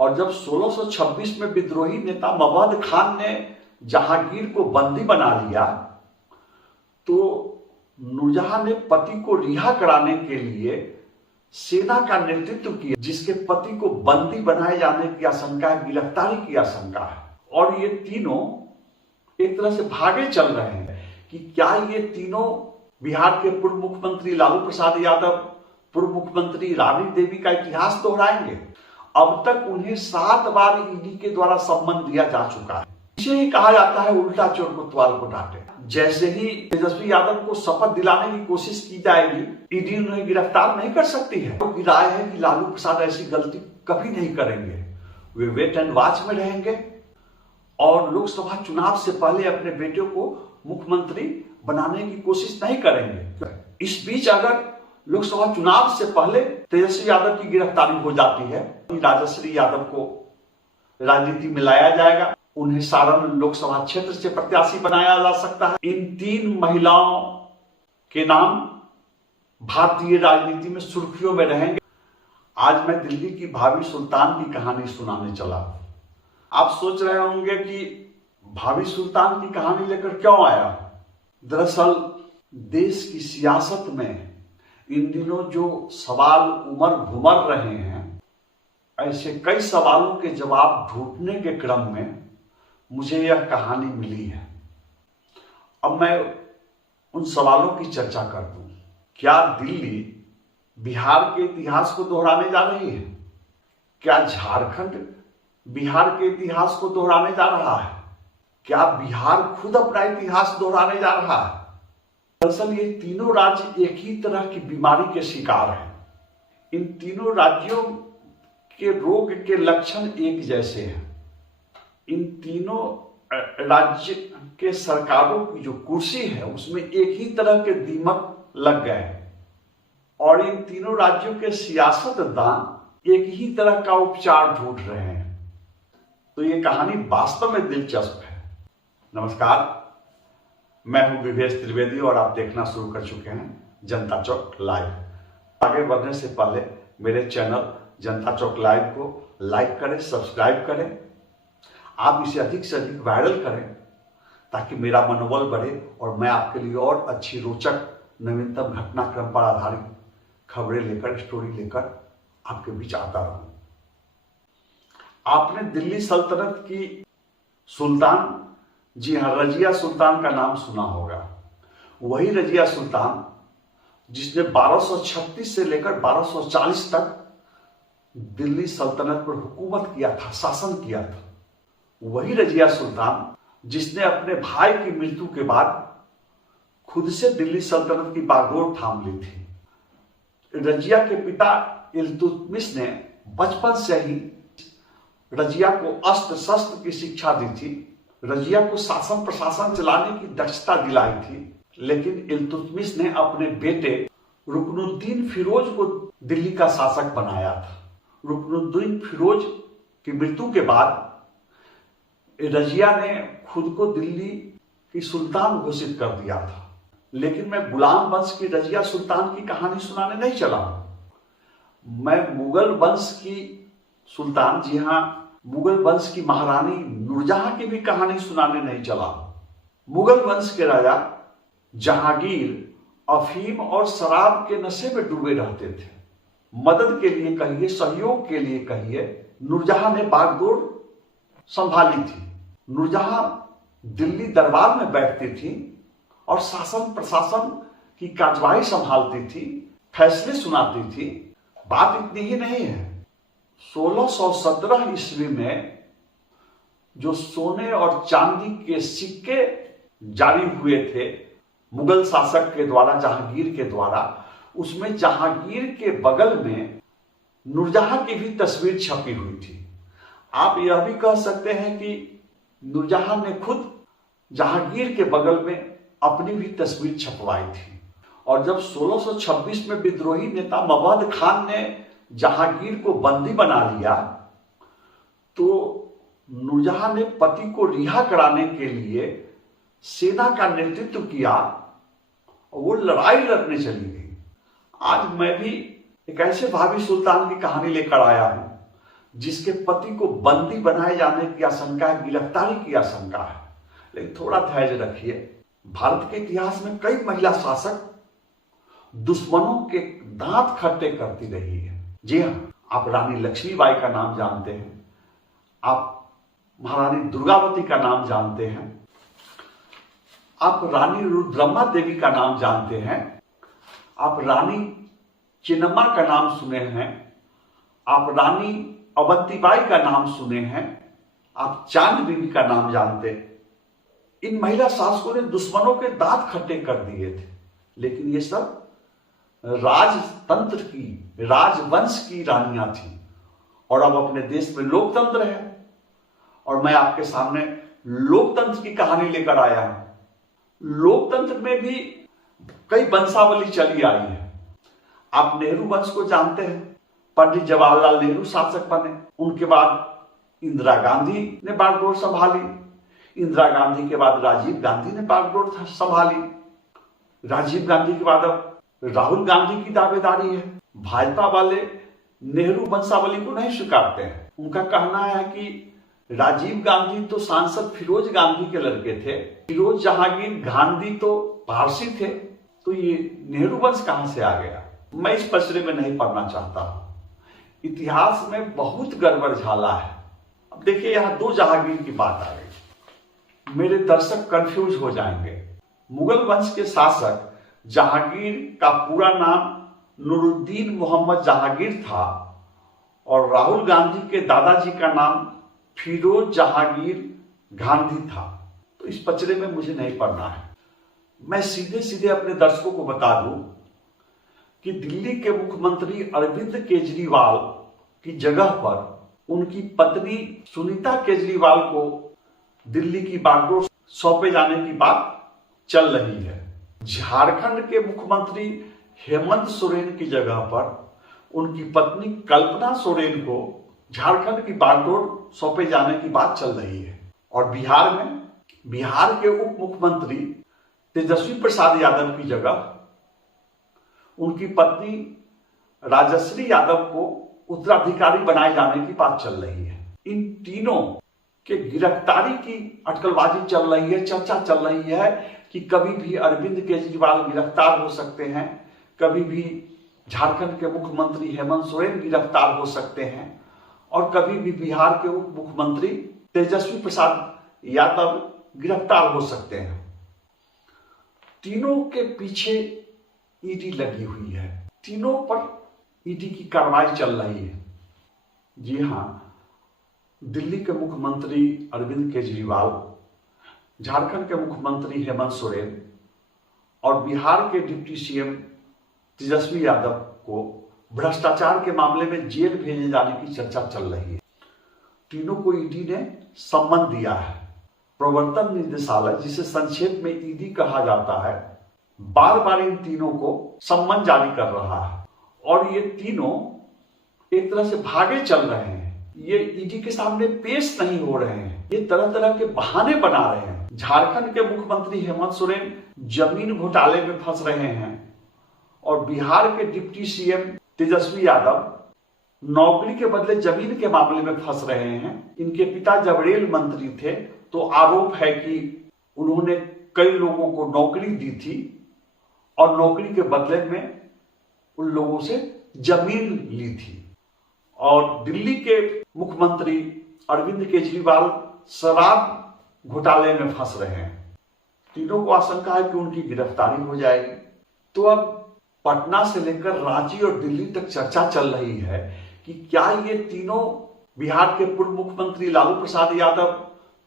और जब 1626 में विद्रोही नेता मवाद खान ने जहांगीर को बंदी बना लिया तो नूरजहां ने पति को रिहा कराने के लिए सेना का नेतृत्व किया, जिसके पति को बंदी बनाए जाने की आशंका है, गिरफ्तारी की आशंका है। और ये तीनों एक तरह से भागे चल रहे हैं कि क्या ये तीनों बिहार के पूर्व मुख्यमंत्री लालू प्रसाद यादव, पूर्व मुख्यमंत्री राबड़ी देवी का इतिहास दोहराएंगे। अब तक उन्हें 7 बार ईडी के द्वारा सम्मन दिया जा चुका है। इसे ही कहा जाता है उल्टा चोर कोतवाल को डांटे। जैसे ही तेजस्वी यादव को शपथ दिलाने की कोशिश की जाएगी, ईडी उन्हें गिरफ्तार नहीं कर सकती है। उनकी राय है कि लालू प्रसाद ऐसी गलती कभी नहीं करेंगे, वे वेट एंड वॉच में रहेंगे और लोकसभा चुनाव से पहले अपने बेटे को मुख्यमंत्री बनाने की कोशिश नहीं करेंगे। इस बीच अगर लोकसभा चुनाव से पहले तेजस्वी यादव की गिरफ्तारी हो जाती है, राजश्री यादव को राजनीति में लाया जाएगा, उन्हें सारण लोकसभा क्षेत्र से प्रत्याशी बनाया जा सकता है। इन 3 महिलाओं के नाम भारतीय राजनीति में सुर्खियों में रहेंगे। आज मैं दिल्ली की भाभी सुल्तान की कहानी सुनाने चला। आप सोच रहे होंगे कि भाभी सुल्तान की कहानी लेकर क्यों आया। दरअसल देश की सियासत में इन दिनों जो सवाल उमड़ घुमड़ रहे हैं, ऐसे कई सवालों के जवाब ढूंढने के क्रम में मुझे यह कहानी मिली है। अब मैं उन सवालों की चर्चा कर दूं। क्या दिल्ली बिहार के इतिहास को दोहराने जा रही है? क्या झारखंड बिहार के इतिहास को दोहराने जा रहा है? क्या बिहार खुद अपना इतिहास दोहराने जा रहा है? दरअसल ये तीनों राज्य एक ही तरह की बीमारी के शिकार हैं। इन तीनों राज्यों के रोग के लक्षण एक जैसे हैं। इन तीनों राज्य के सरकारों की जो कुर्सी है उसमें एक ही तरह के दीमक लग गए हैं और इन तीनों राज्यों के सियासतदान एक ही तरह का उपचार ढूंढ रहे हैं। तो ये कहानी वास्तव में दिलचस्प है। नमस्कार, मैं हूं विवेश त्रिवेदी और आप देखना शुरू कर चुके हैं जनता चौक लाइव। आगे बढ़ने से पहले मेरे चैनल जनता चौक लाइव को लाइक करें, सब्सक्राइब करें। आप इसे अधिक से अधिक वायरल करें ताकि मेरा मनोबल बढ़े और मैं आपके लिए और अच्छी, रोचक, नवीनतम घटनाक्रम पर आधारित खबरें लेकर, स्टोरी लेकर आपके बीच आता रहूं। आपने दिल्ली सल्तनत की सुल्तान, जी हां, रजिया सुल्तान का नाम सुना होगा। वही रजिया सुल्तान जिसने 1236 से लेकर 1240 तक दिल्ली सल्तनत पर हुकूमत किया था, शासन किया था। वही रजिया सुल्तान जिसने अपने भाई की मृत्यु के बाद खुद से दिल्ली सल्तनत की बागडोर थाम ली थी। रजिया के पिता इल्तुतमिश ने बचपन से ही रजिया को अस्त्र शस्त्र की शिक्षा दी थी, रजिया को शासन प्रशासन चलाने की दक्षता दिलाई थी। लेकिन इल्तुतमिश ने अपने बेटे रुकनुद्दीन फिरोज को दिल्ली का शासक बनाया था। रुकनुद्दीन फिरोज की मृत्यु के बाद रजिया ने खुद को दिल्ली की सुल्तान घोषित कर दिया था। लेकिन मैं गुलाम वंश की रजिया सुल्तान की कहानी सुनाने नहीं चला। मैं मुगल वंश की सुल्तान, जी हां, मुगल वंश की महारानी नूरजहां की भी कहानी सुनाने नहीं चला। मुगल वंश के राजा जहांगीर अफीम और शराब के नशे में डूबे रहते थे। मदद के लिए कहिए, सहयोग के लिए कहिए, नूरजहां ने बागडोर संभाली थी। नूरजहां दिल्ली दरबार में बैठती थी और शासन प्रशासन की कार्यवाही संभालती थी, फैसले सुनाती थी। बात इतनी ही नहीं है, 1617 ईस्वी में जो सोने और चांदी के सिक्के जारी हुए थे मुगल शासक के द्वारा, जहांगीर के द्वारा, उसमें जहांगीर के बगल में नूरजहां की भी तस्वीर छपी हुई थी। आप यह भी कह सकते हैं कि नूरजहां ने खुद जहांगीर के बगल में अपनी भी तस्वीर छपवाई थी। और जब 1626 में विद्रोही नेता मवाद खान ने जहांगीर को बंदी बना लिया तो नूरजहां ने पति को रिहा कराने के लिए सेना का नेतृत्व किया और वो लड़ाई लड़ने चली गई। आज मैं भी एक ऐसे भाभी सुल्तान की कहानी लेकर आया हूं जिसके पति को बंदी बनाए जाने की आशंका है, गिरफ्तारी की आशंका है। लेकिन थोड़ा धैर्य रखिए, भारत के इतिहास में कई महिला शासक दुश्मनों के दांत खट्टे करती रही है। जी हाँ, आप रानी लक्ष्मीबाई का नाम जानते हैं, आप महारानी दुर्गावती का नाम जानते हैं, आप रानी रुद्रम्मा देवी का नाम जानते हैं, आप रानी चिन्नम्मा का नाम सुने हैं, आप रानी अवंतीबाई का नाम सुने हैं, आप चांद बीबी का नाम जानते हैं। इन महिला शासकों ने दुश्मनों के दांत खट्टे कर दिए थे, लेकिन ये सब राजतंत्र की, राजवंश की रानियां थी। और अब अपने देश में लोकतंत्र है और मैं आपके सामने लोकतंत्र की कहानी लेकर आया हूं। लोकतंत्र में भी कई वंशावली चली आई है। आप नेहरू वंश को जानते हैं, पंडित जवाहरलाल नेहरू शासक बने, उनके बाद इंदिरा गांधी ने बागडोर संभाली, इंदिरा गांधी के बाद राजीव गांधी ने बागडोर संभाली, राजीव गांधी के बाद अब राहुल गांधी की दावेदारी है। भाजपा वाले नेहरू वंशावली को नहीं स्वीकारते हैं। उनका कहना है कि राजीव गांधी तो सांसद फिरोज गांधी के लड़के थे, फिरोज जहांगीर गांधी तो पारसी थे, तो ये नेहरू वंश कहां से आ गया? मैं इस पचड़े में नहीं पढ़ना चाहता। इतिहास में बहुत गड़बड़ झाला है। अब देखिए, यहां दो जहांगीर की बात आ गई, मेरे दर्शक कंफ्यूज हो जाएंगे। मुगल वंश के शासक जहांगीर का पूरा नाम नूरुद्दीन मोहम्मद जहांगीर था और राहुल गांधी के दादाजी का नाम फिरोज जहांगीर गांधी था। तो इस पचड़े में मुझे नहीं पढ़ना है। मैं सीधे सीधे अपने दर्शकों को बता दूं कि दिल्ली के मुख्यमंत्री अरविंद केजरीवाल की जगह पर उनकी पत्नी सुनीता केजरीवाल को दिल्ली की बागडोर सौंपे जाने की बात चल रही है। झारखंड के मुख्यमंत्री हेमंत सोरेन की जगह पर उनकी पत्नी कल्पना सोरेन को झारखंड की बागडोर सौंपे जाने की बात चल रही है। और बिहार में, बिहार के उप मुख्यमंत्री तेजस्वी प्रसाद यादव की जगह उनकी पत्नी राजश्री यादव को उत्तराधिकारी बनाए जाने की बात चल रही है। इन तीनों के गिरफ्तारी की अटकलबाजी चल रही है, चर्चा चल रही है कि कभी भी अरविंद केजरीवाल गिरफ्तार हो सकते हैं, कभी भी झारखंड के मुख्यमंत्री हेमंत सोरेन गिरफ्तार हो सकते हैं और कभी भी बिहार के उप मुख्यमंत्री तेजस्वी प्रसाद यादव गिरफ्तार हो सकते हैं। तीनों के पीछे ईडी लगी हुई है, तीनों पर ईडी की कार्रवाई चल रही है। जी हां, दिल्ली के मुख्यमंत्री अरविंद केजरीवाल, झारखंड के मुख्यमंत्री हेमंत सोरेन और बिहार के डिप्टी सीएम तेजस्वी यादव को भ्रष्टाचार के मामले में जेल भेजे जाने की चर्चा चल रही है। तीनों को ईडी ने सम्मन दिया है। प्रवर्तन निदेशालय, जिसे संक्षेप में ईडी कहा जाता है, बार बार इन तीनों को सम्मन जारी कर रहा है और ये तीनों एक तरह से भागे चल रहे हैं। ये ईडी के सामने पेश नहीं हो रहे हैं, ये तरह तरह के बहाने बना रहे हैं। झारखंड के मुख्यमंत्री हेमंत सोरेन जमीन घोटाले में फंस रहे हैं और बिहार के डिप्टी सीएम तेजस्वी यादव नौकरी के बदले जमीन के मामले में फंस रहे हैं। इनके पिता जबरेल मंत्री थे, तो आरोप है कि उन्होंने कई लोगों को नौकरी दी थी और नौकरी के बदले में उन लोगों से जमीन ली थी। और दिल्ली के मुख्यमंत्री अरविंद केजरीवाल शराब घोटाले में फंस रहे हैं। तीनों को आशंका है कि उनकी गिरफ्तारी हो जाएगी। तो अब पटना से लेकर रांची और दिल्ली तक चर्चा चल रही है कि क्या ये तीनों बिहार के पूर्व मुख्यमंत्री लालू प्रसाद यादव,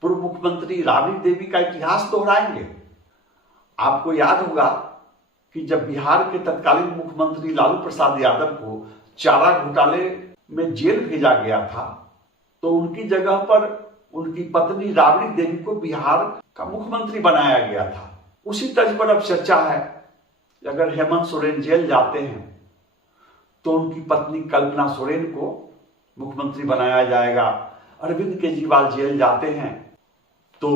पूर्व मुख्यमंत्री राबड़ी देवी का इतिहास दोहराएंगे। आपको याद होगा कि जब बिहार के तत्कालीन मुख्यमंत्री लालू प्रसाद यादव को चारा घोटाले में जेल भेजा गया था, तो उनकी जगह पर उनकी पत्नी राबड़ी देवी को बिहार का मुख्यमंत्री बनाया गया था। उसी तर्ज पर अब चर्चा है कि अगर हेमंत सोरेन जेल जाते हैं तो उनकी पत्नी कल्पना सोरेन को मुख्यमंत्री बनाया जाएगा। अरविंद केजरीवाल जेल जाते हैं तो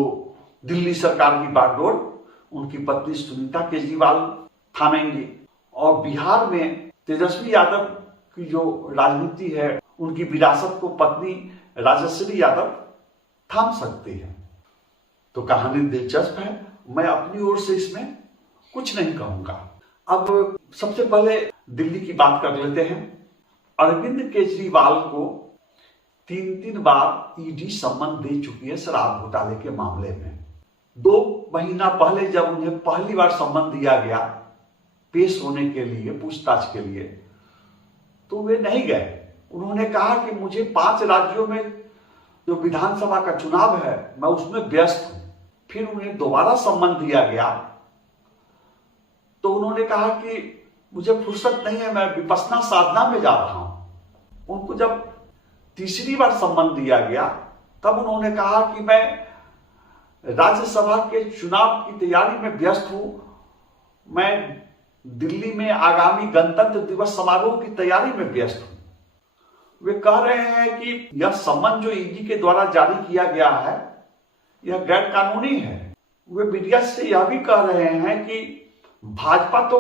दिल्ली सरकार की बागडोर उनकी पत्नी सुनीता केजरीवाल थामेंगे और बिहार में तेजस्वी यादव की जो राजनीति है उनकी विरासत को पत्नी राजश्री यादव थाम सकती है। तो कहानी दिलचस्प है, मैं अपनी ओर से इसमें कुछ नहीं कहूंगा। अब सबसे पहले दिल्ली की बात कर लेते हैं। अरविंद केजरीवाल को 3 बार ईडी सम्मन दे चुकी है शराब घोटाले के मामले में। 2 महीना पहले जब उन्हें पहली बार सम्मन दिया गया पेश होने के लिए, पूछताछ के लिए, तो वे नहीं गए। उन्होंने कहा कि मुझे 5 राज्यों में जो विधानसभा का चुनाव है मैं उसमें व्यस्त हूं। फिर उन्हें दोबारा सम्मन दिया गया तो उन्होंने कहा कि मुझे फुर्सत नहीं है, मैं विपश्यना साधना में जा रहा हूं। उनको जब तीसरी बार सम्मन दिया गया तब उन्होंने कहा कि मैं राज्यसभा के चुनाव की तैयारी में व्यस्त हूं, मैं दिल्ली में आगामी गणतंत्र दिवस समारोह की तैयारी में व्यस्त हूं। वे कह रहे हैं कि यह सम्मन जो ईडी के द्वारा जारी किया गया है यह गैर कानूनी है। वे मीडिया से यह भी कह रहे हैं कि भाजपा तो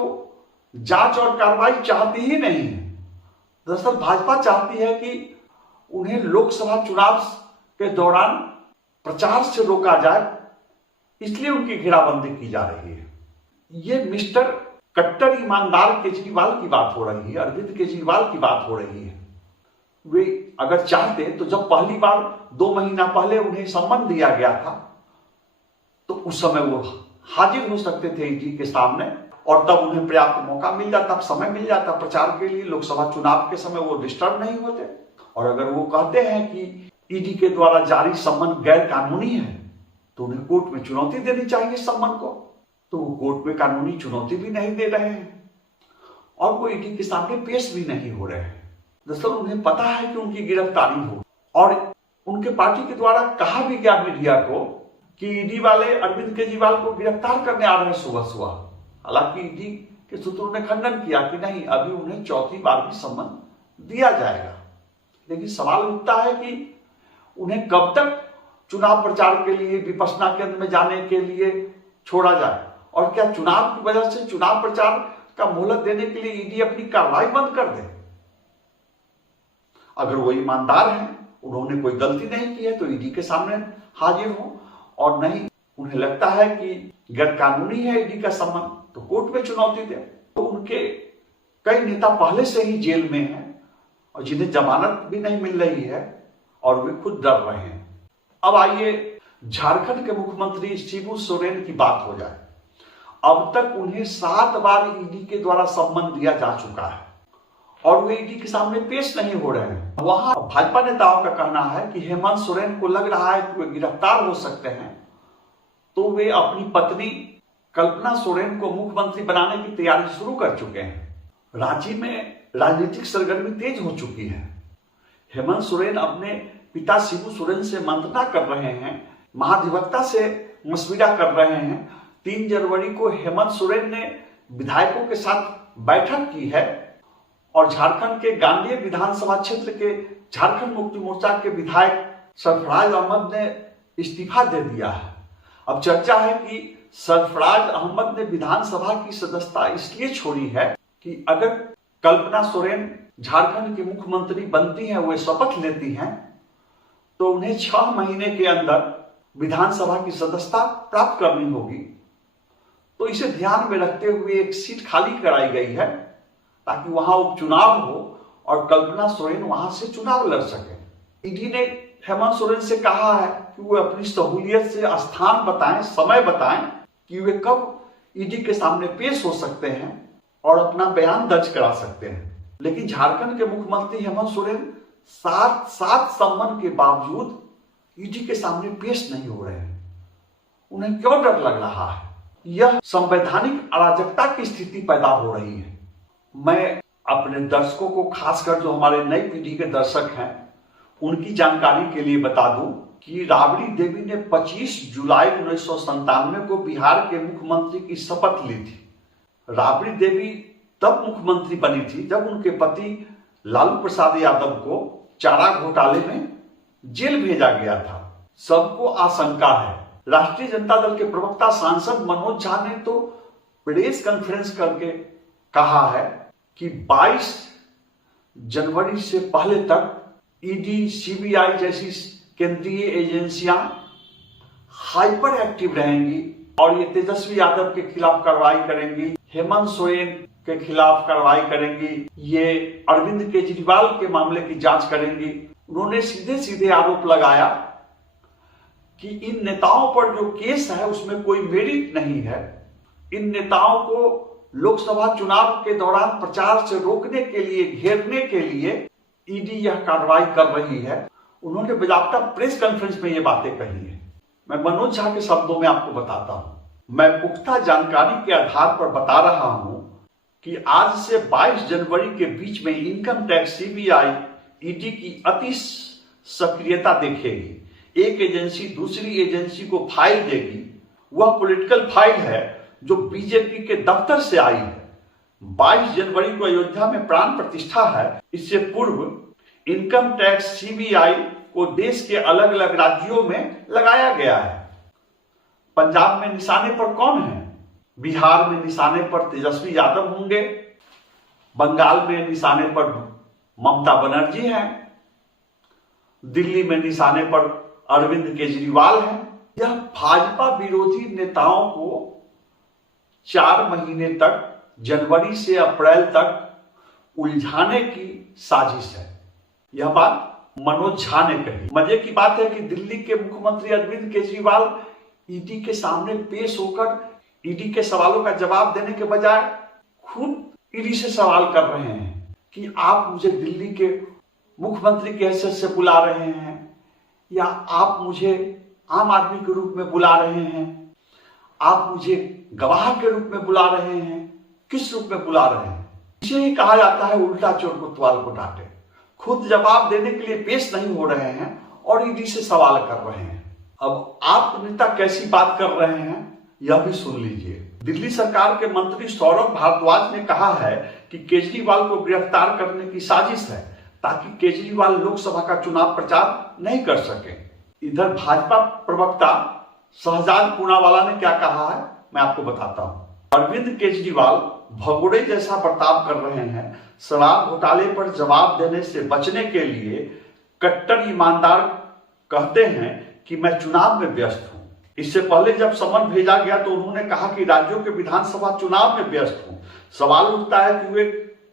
जांच और कार्रवाई चाहती ही नहीं है। दरअसल भाजपा चाहती है कि उन्हें लोकसभा चुनाव के दौरान प्रचार से रोका जाए, इसलिए उनकी घेराबंदी की जा रही है। ये मिस्टर कट्टर ईमानदार केजरीवाल की बात हो रही है, अरविंद केजरीवाल की बात हो रही है। वे अगर चाहते तो जब पहली बार 2 महीना पहले उन्हें सम्मन दिया गया था तो उस समय वो हाजिर हो सकते थे ईडी के सामने और तब उन्हें पर्याप्त मौका मिल जाता, समय मिल जाता प्रचार के लिए। लोकसभा चुनाव के समय वो डिस्टर्ब नहीं होते। और अगर वो कहते हैं कि ईडी के द्वारा जारी सम्मन गैर कानूनी है तो उन्हें कोर्ट में चुनौती देनी चाहिए सम्मन को। तो वो कोर्ट में कानूनी चुनौती भी नहीं दे रहे हैं और वो ईडी के सामने पेश भी नहीं हो रहे हैं। दरअसल उन्हें पता है कि उनकी गिरफ्तारी हो और उनके पार्टी के द्वारा कहा भी गया मीडिया को कि ईडी वाले अरविंद केजरीवाल को गिरफ्तार करने आ रहे हैं सुबह सुबह। हालांकि ईडी के सूत्रों ने खंडन किया कि नहीं, अभी उन्हें 4थी बार भी सम्मन दिया जाएगा। लेकिन सवाल उठता है कि उन्हें कब तक चुनाव प्रचार के लिए विपश्यना केंद्र में जाने के लिए छोड़ा जाए और क्या चुनाव की वजह से चुनाव प्रचार का मोहलत देने के लिए ईडी अपनी कार्रवाई बंद कर दे। अगर वो ईमानदार हैं, उन्होंने कोई गलती नहीं की है तो ईडी के सामने हाजिर हो, और नहीं उन्हें लगता है कि गैर कानूनी है ईडी का सम्मन तो कोर्ट में चुनौती दे। तो उनके कई नेता पहले से ही जेल में हैं और जिन्हें जमानत भी नहीं मिल रही है और वे खुद डर रहे हैं। अब आइए झारखंड के मुख्यमंत्री शिबू सोरेन की बात हो जाए। अब तक उन्हें 7 बार ईडी के द्वारा सम्मन दिया जा चुका है और वे ईडी के सामने पेश नहीं हो रहे हैं। वहां भाजपा नेताओं का कहना है कि हेमंत सोरेन को लग रहा है कि वे गिरफ्तार हो सकते हैं, तो वे अपनी पत्नी कल्पना सोरेन को मुख्यमंत्री बनाने की तैयारी शुरू कर चुके हैं। रांची में राजनीतिक सरगर्मी तेज हो चुकी है। हेमंत सोरेन अपने पिता शिबू सोरेन से मंत्रणा कर रहे हैं, महाधिवक्ता से मशविरा कर रहे हैं। 3 जनवरी को हेमंत सोरेन ने विधायकों के साथ बैठक की है और झारखंड के गांडेय विधानसभा क्षेत्र के झारखंड मुक्ति मोर्चा के विधायक सरफराज अहमद ने इस्तीफा दे दिया है। अब चर्चा है कि सरफराज अहमद ने विधानसभा की सदस्यता इसलिए छोड़ी है कि अगर कल्पना सोरेन झारखंड की मुख्यमंत्री बनती हैं, वे शपथ लेती हैं, तो उन्हें 6 महीने के अंदर विधानसभा की सदस्यता प्राप्त करनी होगी। तो इसे ध्यान में रखते हुए एक सीट खाली कराई गई है ताकि वहां उपचुनाव हो और कल्पना सोरेन वहां से चुनाव लड़ सके। ईडी ने हेमंत सोरेन से कहा है कि वे अपनी सहूलियत से स्थान बताएं, समय बताएं कि वे कब ईडी के सामने पेश हो सकते हैं और अपना बयान दर्ज करा सकते हैं। लेकिन झारखंड के मुख्यमंत्री हेमंत सोरेन 7 सम्मन के बावजूद ईडी के सामने पेश नहीं हो रहे हैं। उन्हें क्यों डर लग रहा है? यह संवैधानिक अराजकता की स्थिति पैदा हो रही है। मैं अपने दर्शकों को, खासकर जो हमारे नई पीढ़ी के दर्शक हैं, उनकी जानकारी के लिए बता दूं कि राबड़ी देवी ने 25 जुलाई 1997 को बिहार के मुख्यमंत्री की शपथ ली थी। राबड़ी देवी तब मुख्यमंत्री बनी थी जब उनके पति लालू प्रसाद यादव को चारा घोटाले में जेल भेजा गया था। सबको आशंका है। राष्ट्रीय जनता दल के प्रवक्ता सांसद मनोज झा ने तो प्रेस कॉन्फ्रेंस करके कहा है कि 22 जनवरी से पहले तक ईडी, सीबीआई जैसी केंद्रीय एजेंसियां हाइपर एक्टिव रहेंगी और ये तेजस्वी यादव के खिलाफ कार्रवाई करेंगी, हेमंत सोरेन के खिलाफ कार्रवाई करेंगी, ये अरविंद केजरीवाल के मामले की जांच करेंगी। उन्होंने सीधे सीधे आरोप लगाया कि इन नेताओं पर जो केस है उसमें कोई मेरिट नहीं है। इन नेताओं को लोकसभा चुनाव के दौरान प्रचार से रोकने के लिए, घेरने के लिए ईडी यह कार्रवाई कर रही है। उन्होंने बाकायदा प्रेस कॉन्फ्रेंस में ये बातें कही है। मैं मनोज झा के शब्दों में आपको बताता हूं। मैं पुख्ता जानकारी के आधार पर बता रहा हूं कि आज से 22 जनवरी के बीच में इनकम टैक्स, सीबीआई, ईडी की अति सक्रियता देखेगी। एक एजेंसी दूसरी एजेंसी को फाइल देगी। वह पॉलिटिकल फाइल है जो बीजेपी के दफ्तर से आई है। 22 जनवरी को अयोध्या में प्राण प्रतिष्ठा है। इससे पूर्व इनकम टैक्स, सीबीआई को देश के अलग अलग राज्यों में लगाया गया है। पंजाब में निशाने पर कौन है? बिहार में निशाने पर तेजस्वी यादव होंगे, बंगाल में निशाने पर ममता बनर्जी हैं, दिल्ली में निशाने पर अरविंद केजरीवाल हैं। यह भाजपा विरोधी नेताओं को 4 महीने तक, जनवरी से अप्रैल तक उलझाने की साजिश है। यह बात मनोज झा ने कही। मजे की बात है कि दिल्ली के मुख्यमंत्री अरविंद केजरीवाल ईडी के सामने पेश होकर ईडी के सवालों का जवाब देने के बजाय खुद ईडी से सवाल कर रहे हैं कि आप मुझे दिल्ली के मुख्यमंत्री की हैसियत से बुला रहे हैं या आप मुझे आम आदमी के रूप में बुला रहे हैं, आप मुझे गवाह के रूप में बुला रहे हैं, किस रूप में बुला रहे हैं? इसे ही कहा जाता है उल्टा चोर कोतवाल को डांटे। खुद जवाब देने के लिए पेश नहीं हो रहे हैं और ईडी से सवाल कर रहे हैं। अब आप नेता कैसी बात कर रहे हैं यह भी सुन लीजिए। दिल्ली सरकार के मंत्री सौरभ भारद्वाज ने कहा है कि केजरीवाल को गिरफ्तार करने की साजिश है ताकि केजरीवाल लोकसभा का चुनाव प्रचार नहीं कर सके। इधर भाजपा प्रवक्ता शहजाद पूनावाला ने क्या कहा है मैं आपको बताता हूं। अरविंद केजरीवाल भगोड़े जैसा बर्ताव कर रहे हैं। शराब घोटाले पर जवाब देने से बचने के लिए कट्टर ईमानदार कहते हैं कि मैं चुनाव में व्यस्त हूं। इससे पहले जब समन भेजा गया तो उन्होंने कहा कि राज्यों के विधानसभा चुनाव में व्यस्त हूं। सवाल उठता है कि वे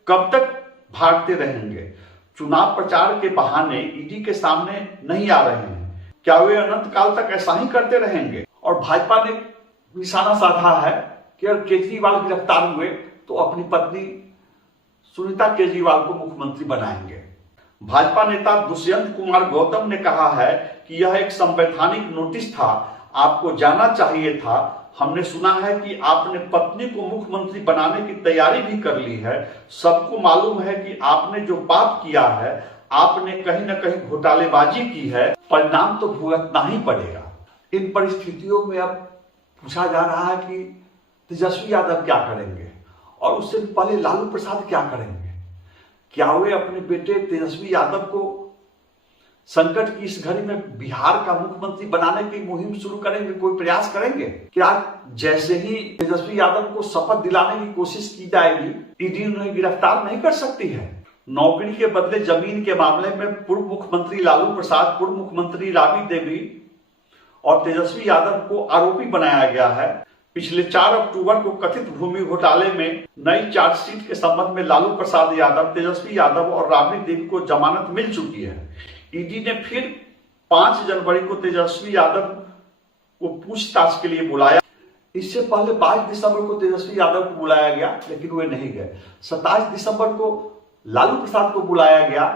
कब तक भागते रहेंगे? चुनाव प्रचार के बहाने ईडी के सामने नहीं आ रहे हैं। क्या वे अनंत काल तक ऐसा ही करते रहेंगे? और भाजपा ने निशाना साधा है कि अगर केजरीवाल गिरफ्तार हुए तो अपनी पत्नी सुनीता केजरीवाल को मुख्यमंत्री बनाएंगे। भाजपा नेता दुष्यंत कुमार गौतम ने कहा है कि यह एक संवैधानिक नोटिस था, आपको जाना चाहिए था। हमने सुना है कि आपने पत्नी को मुख्यमंत्री बनाने की तैयारी भी कर ली है। सबको मालूम है कि आपने जो पाप किया है, आपने कहीं ना कहीं घोटालेबाजी की है, परिणाम तो भुगतना ही पड़ेगा। इन परिस्थितियों में अब पूछा जा रहा है कि तेजस्वी यादव क्या करेंगे और उससे पहले लालू प्रसाद क्या करेंगे? क्या वे अपने बेटे तेजस्वी यादव को संकट की इस घड़ी में बिहार का मुख्यमंत्री बनाने की मुहिम शुरू करेंगे, कोई प्रयास करेंगे? क्या जैसे ही तेजस्वी यादव को शपथ दिलाने की कोशिश की जाएगी, ईडी उन्हें गिरफ्तार नहीं कर सकती है? नौकरी के बदले जमीन के मामले में पूर्व मुख्यमंत्री लालू प्रसाद, पूर्व मुख्यमंत्री राबड़ी देवी और तेजस्वी यादव को आरोपी बनाया गया है। पिछले 4 अक्टूबर को कथित भूमि घोटाले में नई चार्जशीट के संबंध में लालू प्रसाद यादव, तेजस्वी यादव और राबड़ी देवी को जमानत मिल चुकी है। ईडी ने फिर 5 जनवरी को तेजस्वी यादव को पूछताछ के लिए बुलाया। इससे पहले 22 दिसंबर को तेजस्वी यादव को बुलाया गया लेकिन वे नहीं गए। 27 दिसंबर को लालू प्रसाद को बुलाया गया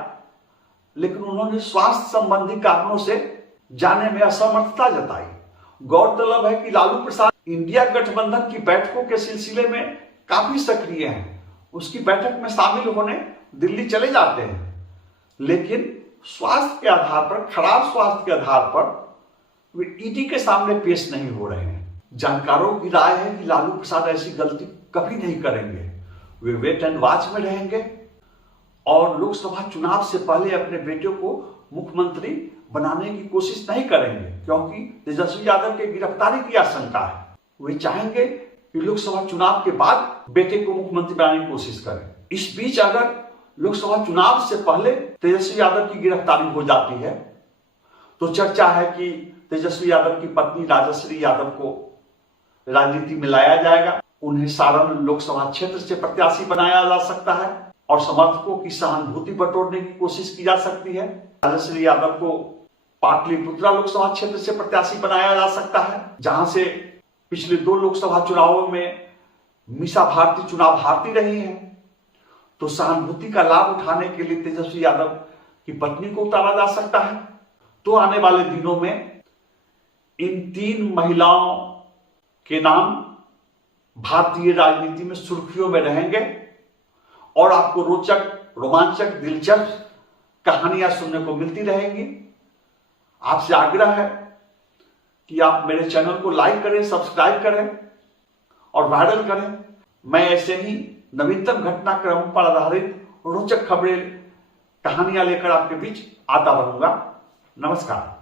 लेकिन उन्होंने स्वास्थ्य संबंधी कारणों से जाने में असमर्थता जताई। गौरतलब है कि लालू प्रसाद इंडिया गठबंधन की बैठकों के सिलसिले में काफी सक्रिय हैं। उसकी बैठक में शामिल होने दिल्ली चले जाते हैं लेकिन स्वास्थ्य के आधार पर, खराब स्वास्थ्य के आधार पर वे ईडी के सामने पेश नहीं हो रहे हैं। जानकारों की राय है कि लालू प्रसाद ऐसी गलती कभी नहीं करेंगे। वे वेट एंड वॉच में रहेंगे और लोकसभा चुनाव से पहले अपने बेटे को मुख्यमंत्री बनाने की कोशिश नहीं करेंगे क्योंकि तेजस्वी यादव के गिरफ्तारी की आशंका है। वे चाहेंगे कि लोकसभा चुनाव के बाद बेटे को मुख्यमंत्री बनाने की कोशिश करें। इस बीच अगर लोकसभा चुनाव से पहले तेजस्वी यादव की गिरफ्तारी हो जाती है, तो चर्चा है कि तेजस्वी यादव की पत्नी राजश्री यादव को राजनीति में लाया जाएगा। उन्हें सारण लोकसभा क्षेत्र से प्रत्याशी बनाया जा सकता है और समर्थकों की सहानुभूति बटोरने की कोशिश की जा सकती है। राजश्री यादव को पाटलिपुत्रा लोकसभा क्षेत्र से प्रत्याशी बनाया जा सकता है, जहां से पिछले 2 लोकसभा चुनावों में मीसा भारती चुनाव हारती रही है। तो सहानुभूति का लाभ उठाने के लिए तेजस्वी यादव की पत्नी को उतारा जा सकता है। तो आने वाले दिनों में इन 3 महिलाओं के नाम भारतीय राजनीति में सुर्खियों में रहेंगे और आपको रोचक, रोमांचक, दिलचस्प कहानियां सुनने को मिलती रहेंगी। आपसे आग्रह है कि आप मेरे चैनल को लाइक करें, सब्सक्राइब करें और वायरल करें। मैं ऐसे ही नवीनतम घटनाक्रम पर आधारित रोचक खबरें, कहानियां लेकर आपके बीच आता रहूंगा। नमस्कार।